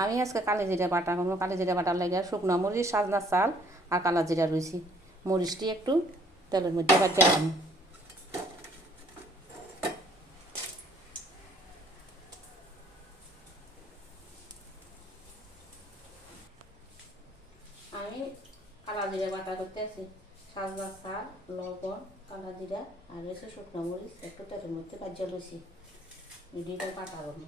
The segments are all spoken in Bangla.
আমি আজকে কালো জিরা বাটা করব। কালো জিরা বাটার লাগে শুকনো মরিচ, সাজনা চাল আর কালো জিরা রয়েছি। মরিচটি একটু তেলের মধ্যে বাদ দিলাম আমি কালা জিরা বাটা করতে আছি। সাজনা চাল, লবণ, কালা জিরা আর রয়েছে শুকনো মরিচ। একটু তেলের মধ্যে বাজিয়ে লইছি। দুইটা বাটা করব।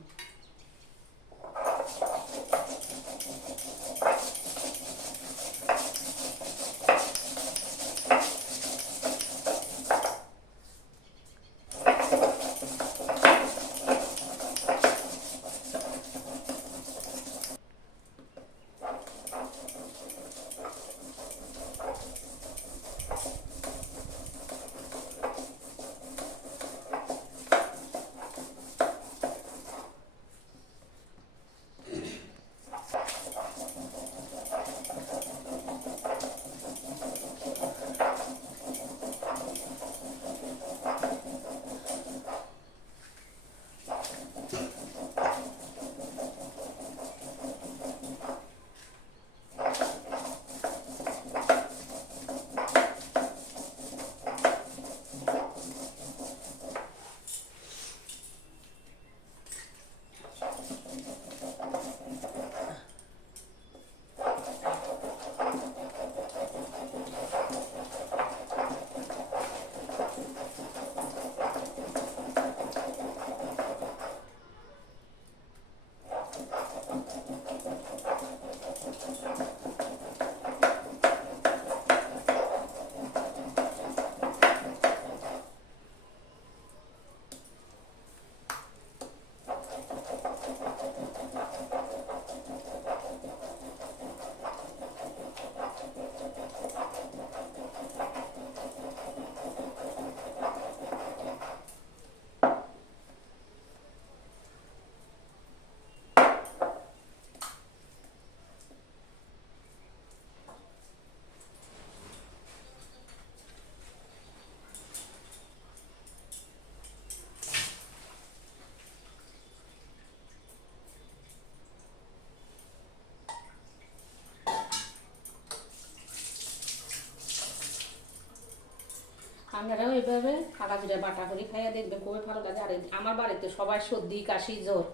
আপনারাও এইভাবে কাটা জিরা বাটা করে খাইয়া দেখবেন, খুবই ভালো লাগে। আর আমার বাড়িতে সবাই সর্দি, কাশি, জ্বর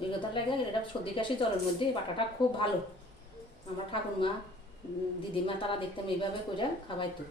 ওই কথা লাগে, এটা সর্দি, কাশি, জ্বরের মধ্যে বাটাটা খুব ভালো। আমার ঠাকুরমা দিদিমা তারা দেখতাম এইভাবে করে খাওয়াইতো।